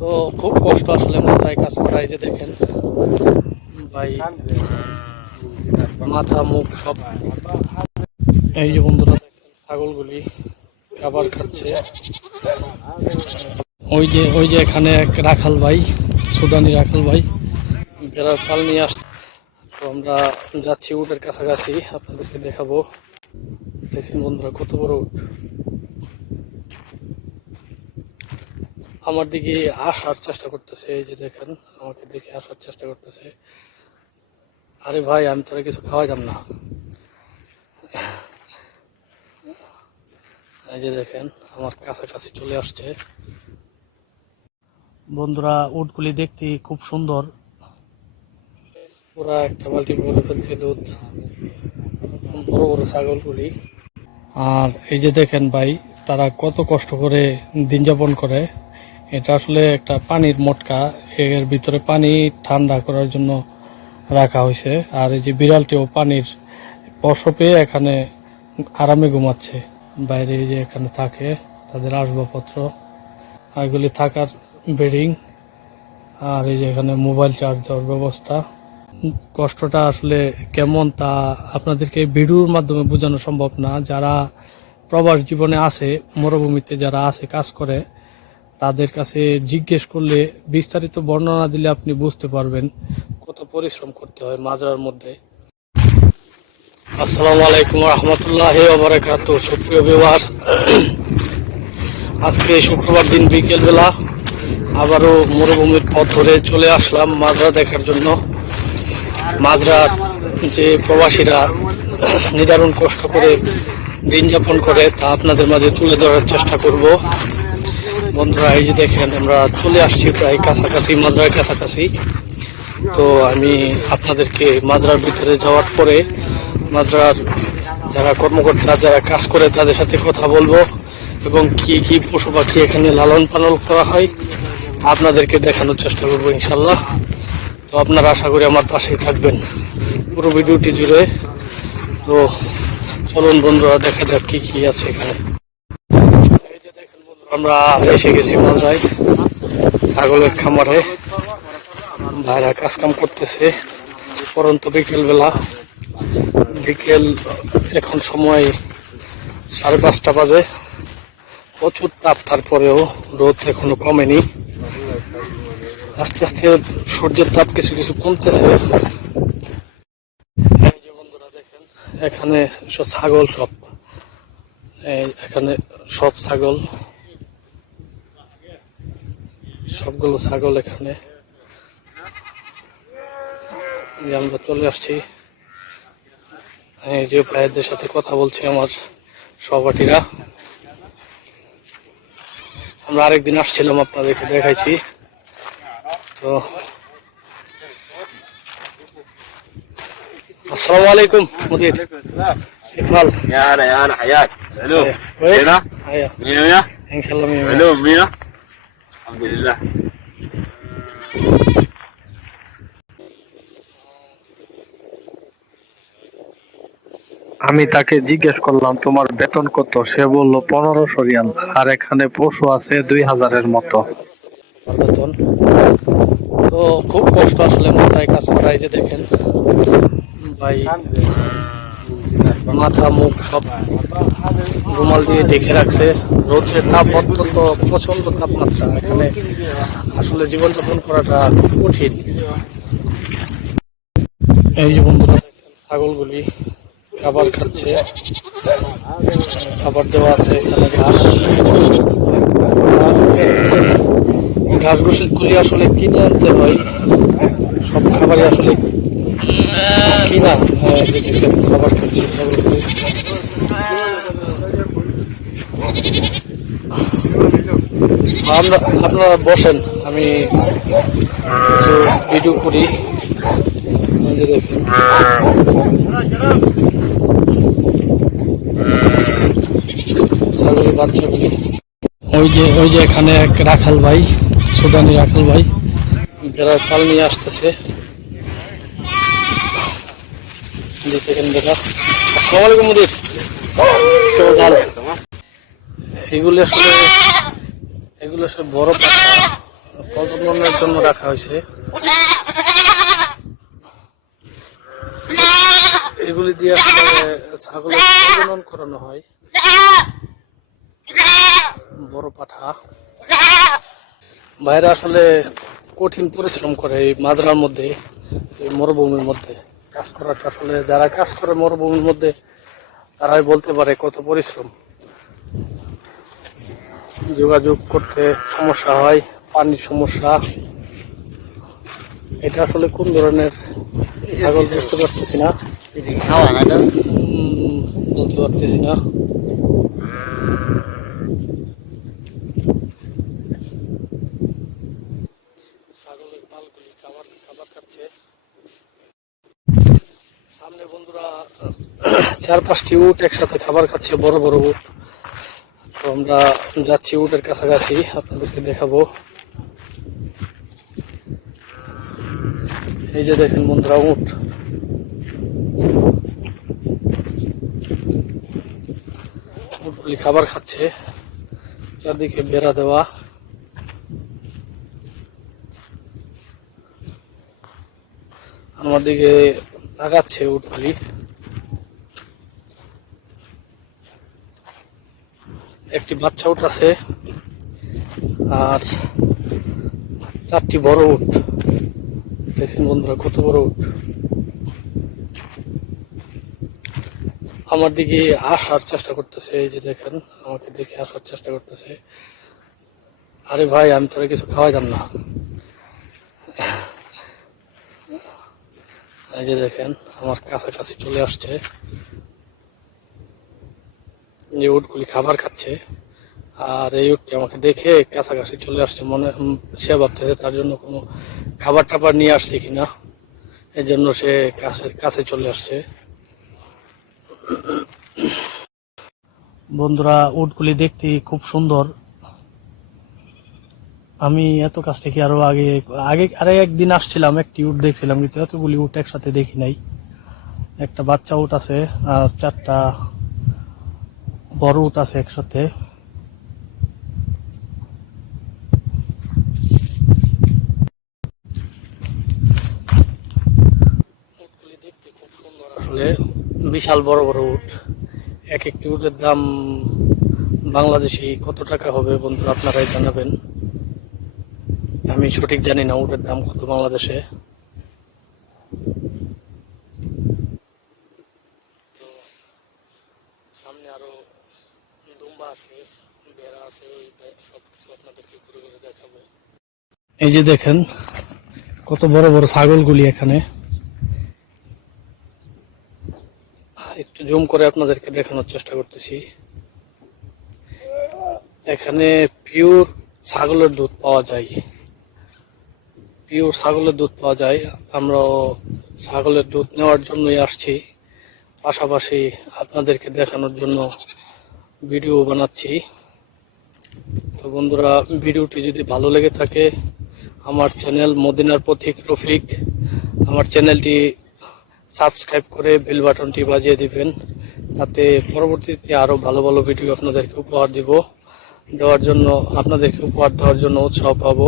তো খুব কষ্ট আসলে মাথায় কাজ করা, এই যে দেখেন। ভাই, মাথা, মুখ সব। এই যে বন্ধুরা ছাগলগুলি খাবার খাচ্ছে। ওই যে ওই যে এখানে এক রাখাল ভাই, সুদানি রাখাল ভাই বেড়ার পাল নিয়ে আস তো আমরা যাচ্ছি উটের কাছাকাছি, আপনাদেরকে দেখাবো। দেখেন বন্ধুরা, কত বড় উট। আমার দিকে আসার চেষ্টা করতেছে, এই যে দেখেন, আমাকে দেখে আসার চেষ্টা করতেছে। আরে ভাই, আমি তোরা কিছু খাওয়াইতাম না। এই যে দেখেন, আমার কাছাকাছি চলে আসছে। বন্ধুরা, উটগুলি দেখতে খুব সুন্দর। পুরা একটা বালতি ভরে ফেলছে দুধ। বড় বড় ছাগলগুলি। আর এই যে দেখেন ভাই, তারা কত কষ্ট করে দিন যাপন করে। এটা আসলে একটা পানির মটকা। এর ভিতরে পানি ঠান্ডা করার জন্য রাখা হয়েছে। আর এই যে বিড়ালটিও পানির স্পর্শ পেয়ে এখানে আরামে ঘুমাচ্ছে। বাইরে যে এখানে থাকে তাদের আসবাবপত্র। এগুলি থাকার বেডিং আর এই যে এখানে মোবাইল চার্জ দেওয়ার ব্যবস্থা। কষ্টটা আসলে কেমন তা আপনাদেরকে ভিডিওর মাধ্যমে বোঝানো সম্ভব না। যারা প্রবাস জীবনে আছে মরুভূমিতে যারা আছে কাজ করে তাদের কাছে জিজ্ঞেস করলে বিস্তারিত বর্ণনা দিলে আপনি বুঝতে পারবেন কত পরিশ্রম করতে হয় মাজরার মধ্যে। আসসালামু আলাইকুম রহমতুল্লাহ ওবরাকাত সুপ্রিয় বিবাস আজকে শুক্রবার দিন বিকেলবেলা আবারও মরুভূমির পথ ধরে চলে আসলাম মাজরা দেখার জন্য। মাজরার যে প্রবাসীরা নিদারুণ কষ্ট করে দিন যাপন করে তা আপনাদের মাঝে তুলে ধরার চেষ্টা করব। বন্ধুরা, এই যে দেখেন, আমরা চলে আসছি প্রায় কাছাকাছি মাজরার কাছাকাছি। তো আমি আপনাদেরকে মাজরার ভিতরে যাওয়ার পরে মাজরার যারা কর্মকর্তা, যারা কাজ করে, তাদের সাথে কথা বলব এবং কি কি পশু পাখি এখানে লালন পালন করা হয়, আপনাদেরকে দেখানোর চেষ্টা করব ইনশাল্লাহ তো আপনারা আশা করি আমার পাশেই থাকবেন পুরো ভিডিওটি জুড়ে। তো চলুন বন্ধুরা, দেখা যাক কি কি আছে এখানে এই যে দেখেন বন্ধুরা, আমরা এসে গেছি মাদ্রায় ছাগলের খামারে। ভাইরা কাজ কাম করতেছে। পরন্ত বিকেল বেলা বিকেল, এখন সময় সাড়ে পাঁচটা বাজে। প্রচুর তাপ, তারপরেও রোদ এখনও কমেনি। আস্তে আস্তে সূর্যের তাপ কিছু কিছু কমতেছে। এখানে সব ছাগল সব। এখানে সব ছাগল। সবগুলো ছাগল এখানে। আমরা চলে আসছি। এই যে ভাইয়ের সাথে কথা বলছি আমার সহপাঠীরা। আমরা আরেকদিন আসছিলাম আপনাদেরকে দেখাইছি। তো আসসালামু আলাইকুম মুদির। ইকবাল। ইয়া রে ইয়া হায়াত। হ্যালো হ্যাঁ, ইনশাআল্লাহ হ্যালো মিয়া? আমি তাকে জিজ্ঞেস করলাম তোমার বেতন কত? সে বলল পনেরো সরিয়াল আর এখানে পশু আছে দুই হাজারের মতো। বেতন। তো খুব কষ্ট আসলে মাথায় কাজ করাই যে দেখেন। ভাই মাথা, মুখ সব রুমাল দিয়ে ঢেকে রাখছে। রোদের তাপ অত্যন্ত প্রচণ্ড তাপমাত্রা। এখানে আসলে জীবনযাপন করাটা কঠিন। এই যে বন্ধুরা, ছাগলগুলি খাবার খাচ্ছে। খাবার দেওয়া আছে এখানে ঘাস। ঘাস গুলি আসলে কিনে আনতে হয়? সব খাবারই আসলে কিনা হ্যাঁ, দেখেছেন, খাবার খাচ্ছে আমরা আপনারা বসেন আমি কিছু ভিডিও করি। এই যে দেখেন। ছাগলের বাচ্চাগুলি। ওই যে ওই যে এখানে এক রাখাল ভাই সুদানি রাখাল ভাই। বেড়ার পাল নিয়ে আসতেছে। কেমন ভালো এগুলো আসলে এগুলো সব প্রজননের জন্য রাখা হয়েছে। এগুলি দিয়ে আসলে ছাগলের প্রজনন করানো হয়। বড় পাঠা। বাইরে আসলে কঠিন পরিশ্রম করে এই মাদ্রার মধ্যে, এই মরুভূমির মধ্যে। কাজ করাটা আসলে যারা কাজ করে মরুভূমির মধ্যে তারাই বলতে পারে কত পরিশ্রম। যোগাযোগ করতে সমস্যা হয় পানির সমস্যা। এটা আসলে কোন ধরনের ছাগল বুঝতে পারতেছি না। বলতে পারতেছি না ছাগলের পালগুলি খাবার খাবার খাচ্ছে সামনে বন্ধুরা চার পাঁচটি উট একসাথে খাবার খাচ্ছে, বড় বড় উট। তো আমরা যাচ্ছি উটের কাছাকাছি, আপনাদেরকে দেখাবো। এই যে দেখেন বন্ধুরা, উট। উটগুলি খাবার খাচ্ছে, চারদিকে বেড়া দেওয়া। আমার দিকে তাকাচ্ছে উটগুলি। একটি বাচ্চা উট আছে। আর চারটি বড় উট দেখেন বন্ধুরা, কত বড় উট আমার দিকে আসার চেষ্টা করতেছে, এই যে দেখেন, আমাকে দেখে আসার চেষ্টা করতেছে। আরে ভাই, আমি তোরা কিছু খাওয়াইতাম না। এই যে দেখেন, আমার কাছাকাছি চলে আসছে। যে উটগুলি খাবার খাচ্ছে, আর এই উটটি আমাকে দেখে কাছাকাছি চলে আসছে। মনে সে ভাবতেছে তার জন্য কোনো খাবার টাবার নিয়ে আসছে কিনা। এই জন্য সে কাছে কাছে চলে আসছে। বন্ধুরা উটগুলি দেখতে খুব সুন্দর। আমি এত কাছ থেকে আরও আগে আগে, আরে একদিন আসছিলাম, একটি উট দেখছিলাম, কিন্তু এতগুলি উট একসাথে দেখি নাই। একটা বাচ্চা উট আছে, আর চারটা বড় উট আছে একসাথে। আসলে বিশাল বড় বড় উট। এক একটি উটের দাম বাংলাদেশি কত টাকা হবে বন্ধুরা আপনারাই জানাবেন। আমি সঠিক জানি না উটের দাম কত বাংলাদেশে তো সামনে আরও দুম্বা আছে বেড়া আছে ওই সব কিছু এই যে দেখেন, কত বড় বড় ছাগলগুলি এখানে। একটু জুম করে আপনাদেরকে দেখানোর চেষ্টা করতেছি। এখানে পিওর ছাগলের দুধ পাওয়া যায়। পিওর ছাগলের দুধ পাওয়া যায়। আমরা ছাগলের দুধ নেওয়ার জন্যই আসছি। পাশাপাশি আপনাদেরকে দেখানোর জন্য ভিডিও বানাচ্ছি। তো বন্ধুরা, ভিডিওটি যদি ভালো লেগে থাকে, আমার চ্যানেল মদিনার পথিক রফিক, আমার চ্যানেলটি সাবস্ক্রাইব করে বেল বাটনটি বাজিয়ে দিবেন, তাতে পরবর্তীতে আরও ভালো ভালো ভিডিও আপনাদেরকে উপহার দিব। দেওয়ার জন্য, আপনাদেরকে উপহার দেওয়ার জন্য উৎসাহ পাব।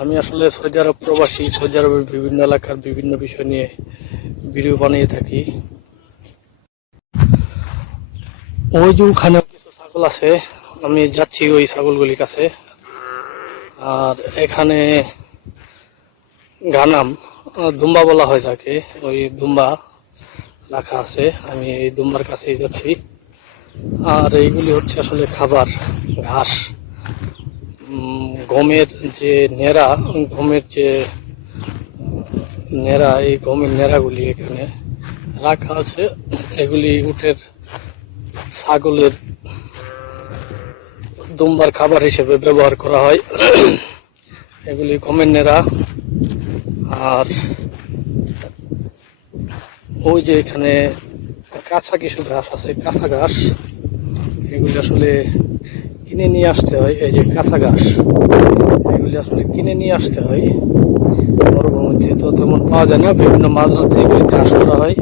আমি আসলে সৌদি আরব প্রবাসী, সৌদি আরবের বিভিন্ন এলাকার বিভিন্ন বিষয় নিয়ে ভিডিও বানিয়ে থাকি। ওই যে ওখানে ছাগল আছে আমি যাচ্ছি ওই ছাগলগুলির কাছে। আর এখানে গানাম আহ, দুম্বা বলা হয় যাকে ওই দুম্বা রাখা আছে আমি এই দুম্বার কাছেই যাচ্ছি। আর এইগুলি হচ্ছে আসলে খাবার ঘাস। গমের যে নেড়া গমের যে নেড়া এই গমের নেড়াগুলি এখানে রাখা আছে। এগুলি উটের ছাগলের দুম্বার খাবার হিসেবে ব্যবহার করা হয়। এগুলি নেড়া আর ওই যে এখানে কাঁচা কিছু ঘাস আছে, কাঁচা ঘাস। এগুলি আসলে কিনে নিয়ে আসতে হয়, এই যে কাঁচা ঘাস। এগুলি আসলে কিনে নিয়ে আসতে হয়। মরুভূমিতে তো তেমন পাওয়া যায় না, বিভিন্ন থেকে এগুলি চাষ করা হয়।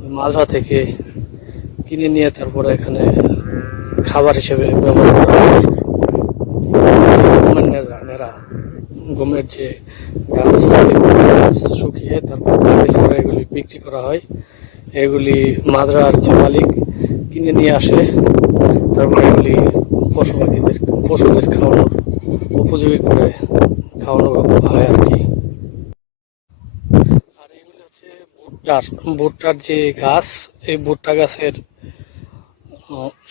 ওই মাজরা থেকে কিনে নিয়ে তারপরে এখানে খাবার হিসেবে ব্যবহার গমের যে গাছ শুকিয়ে তারপর এগুলি বিক্রি করা হয়। এগুলি মাদ্রার যে মালিক, কিনে নিয়ে আসে। তারপরে এগুলি পশু পাখিদের পশুদের খাওয়ানোর উপযোগী করে খাওয়ানো হয় আর কি। আর এগুলি হচ্ছে ভুট্টার ভুট্টার যে গাছ, এই ভুট্টা গাছের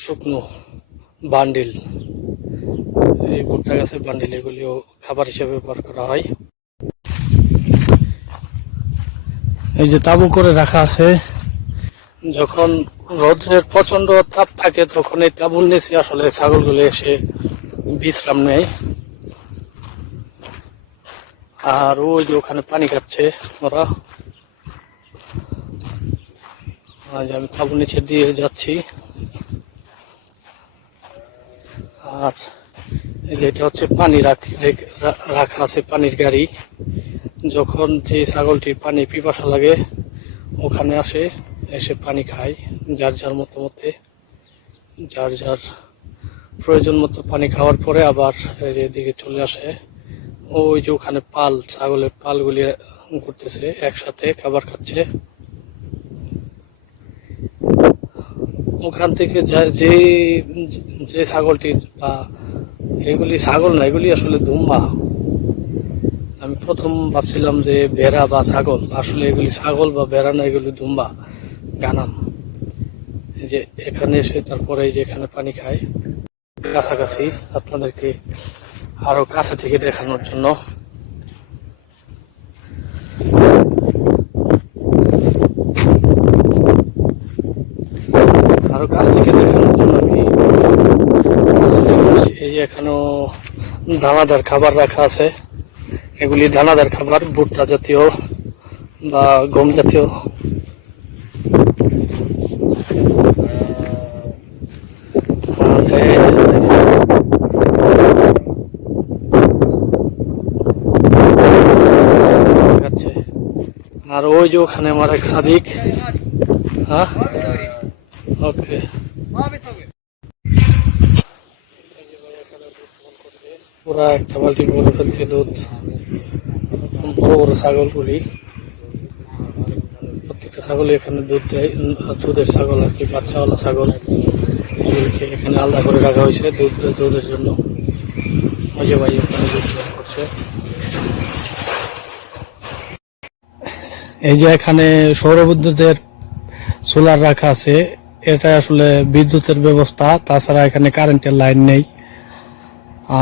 শুকনো বান্ডিল। এই ভুট্টা গাছের বান্ডিল এগুলিও খাবার হিসেবে ব্যবহার করা হয়। এই যে তাবু করে রাখা আছে, যখন রোদ্রের প্রচণ্ড তাপ থাকে তখন এই তাবুর নিচে আসলে ছাগলগুলো এসে বিশ্রাম নেয়। আর ওই যে ওখানে পানি খাচ্ছে ওরা। আমি তাবুর নিচে দিয়ে যাচ্ছি। আর এই যে এটা হচ্ছে পানি রাখ- আছে পানির গাড়ি। যখন যে ছাগলটির পানি পিপাসা লাগে, ওখানে আসে, এসে পানি খায়। যার যার মতো মতে যার যার প্রয়োজন মতো পানি খাওয়ার পরে আবার এদিকে চলে আসে। ওই যে ওখানে পাল, ছাগলের পালগুলি ঘুরতেছে একসাথে খাবার খাচ্ছে। ওখান থেকে যা- যে ছাগলটির বা এগুলি ছাগল না, এগুলি আসলে দুম্বা। আমি প্রথম ভাবছিলাম যে ভেড়া বা ছাগল, আসলে এগুলি ছাগল বা ভেড়া না, এগুলি দুম্বা, গানাম। যে এখানে এসে তারপরে যে এখানে পানি খায়। কাছাকাছি আপনাদেরকে আরও কাছে থেকে দেখানোর জন্য আরও কাছ থেকে দেখানোর জন্য আমি। এই যে এখানেও দানাদার খাবার রাখা আছে এগুলি দানাদার খাবার, ভুট্টা জাতীয় বা গম জাতীয়। আর ওই যে ওখানে আমার এক সাদিক হ্যাঁ ওকে পুরা একটা বালতি ভরে ফেলছে দুধ। বড় বড় ছাগল ছাগলগুলি প্রত্যেকটা ছাগল এখানে দুধ দেয়, দুধের ছাগল আর কি, বাচ্চাওয়ালা ছাগল। এগুলিকে এখানে আলাদা করে রাখা হয়েছে দুধ, দুধের জন্য। মাঝে মাঝে এখানে দুধ করছে। এই যে এখানে সৌর বিদ্যুতের সোলার রাখা আছে। এটা আসলে বিদ্যুতের ব্যবস্থা, তাছাড়া এখানে কারেন্টের লাইন নেই।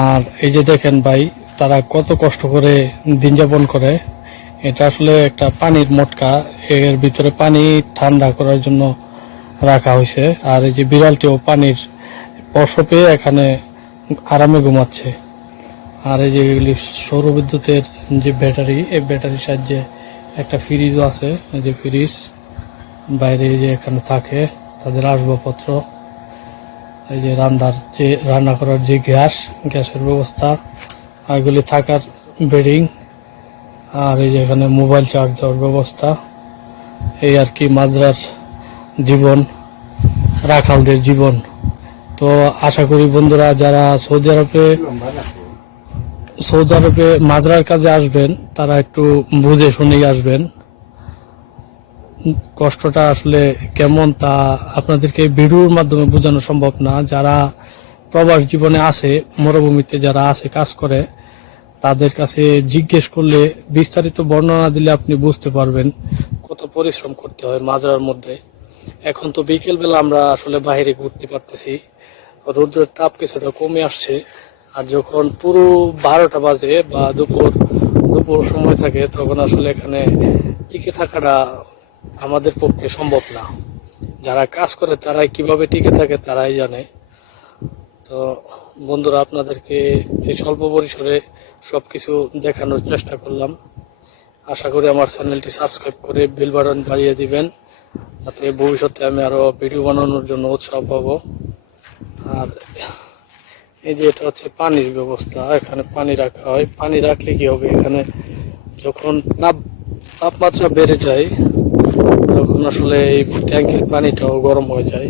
আর এই যে দেখেন ভাই, তারা কত কষ্ট করে দিন যাপন করে। এটা আসলে একটা পানির মটকা, এর ভিতরে পানি ঠান্ডা করার জন্য রাখা হয়েছে। আর এই যে বিড়ালটিও পানির স্পর্শ পেয়ে এখানে আরামে ঘুমাচ্ছে। আর এই যে এগুলি সৌর বিদ্যুতের যে ব্যাটারি, এই ব্যাটারির সাহায্যে একটা ফ্রিজও আছে, এই যে ফ্রিজ বাইরে যে এখানে থাকে। তাদের আসবাবপত্র, এই যে রান্নার যে, রান্না করার যে গ্যাস, গ্যাসের ব্যবস্থা, আর এগুলি থাকার বেডিং আর এই যে এখানে মোবাইল চার্জ দেওয়ার ব্যবস্থা, এই আর কি মাজরার জীবন, রাখালদের জীবন। তো আশা করি বন্ধুরা, যারা সৌদি আরবে সৌদি আরবে মাজরার কাজে আসবেন, তারা একটু বুঝে শুনেই আসবেন। কষ্টটা আসলে কেমন তা আপনাদেরকে ভিডিওর মাধ্যমে বোঝানো সম্ভব না। যারা প্রবাস জীবনে আছে, মরুভূমিতে যারা আছে, কাজ করে, তাদের কাছে জিজ্ঞেস করলে বিস্তারিত বর্ণনা দিলে আপনি বুঝতে পারবেন কত পরিশ্রম করতে হয় মাজরার মধ্যে। এখন তো বিকেল বেলা আমরা আসলে বাইরে ঘুরতে পারতেছি। রৌদ্রের তাপ কিছুটা কমে আসছে। আর যখন পুরো বারোটা বাজে বা দুপুর দুপুর সময় থাকে, তখন আসলে এখানে টিকে থাকাটা আমাদের পক্ষে সম্ভব না। যারা কাজ করে, তারাই কীভাবে টিকে থাকে তারাই জানে। তো বন্ধুরা, আপনাদেরকে এই স্বল্প পরিসরে সব কিছু দেখানোর চেষ্টা করলাম। আশা করি আমার চ্যানেলটি সাবস্ক্রাইব করে বেল বাটন বাজিয়ে দিবেন, যাতে ভবিষ্যতে আমি আরও ভিডিও বানানোর জন্য উৎসাহ পাব। আর এই যে এটা হচ্ছে পানির ব্যবস্থা, এখানে পানি রাখা হয়। পানি রাখলে কি হবে? এখানে যখন তাপ তাপমাত্রা বেড়ে যায় তখন আসলে এই ট্যাঙ্কের পানিটাও গরম হয়ে যায়।